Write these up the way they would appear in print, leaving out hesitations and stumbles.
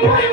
Thank you.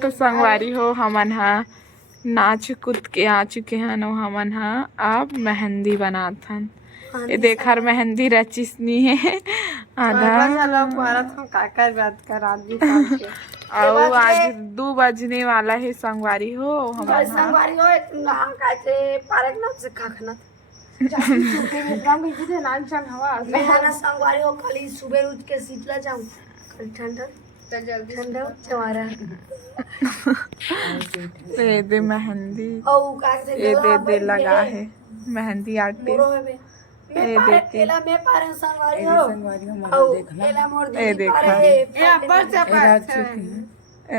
तो संगवारी हो हमन हा नाच कूद के आ चुके हैं नो हमन हा अब मेहंदी बनाथन। ये देखर मेहंदी रचिसनी है आधा और आज 2 बजने वाला है संगवारी हो हमन संगवारी हो खाली सुबह उठ के शीतला जाऊं ठंडा ठंडा चमारा ये दे मेहंदी ये दे लगा है मेहंदी आर्टिस्ट ये देखे ये देखा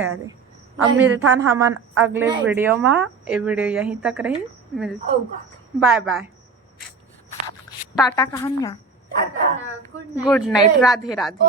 अरे अब मिलथन हमन अगले वीडियो में। ये वीडियो यहीं तक रही मिल बाय बाय टाटा कहनिया गुड नाइट राधे राधे।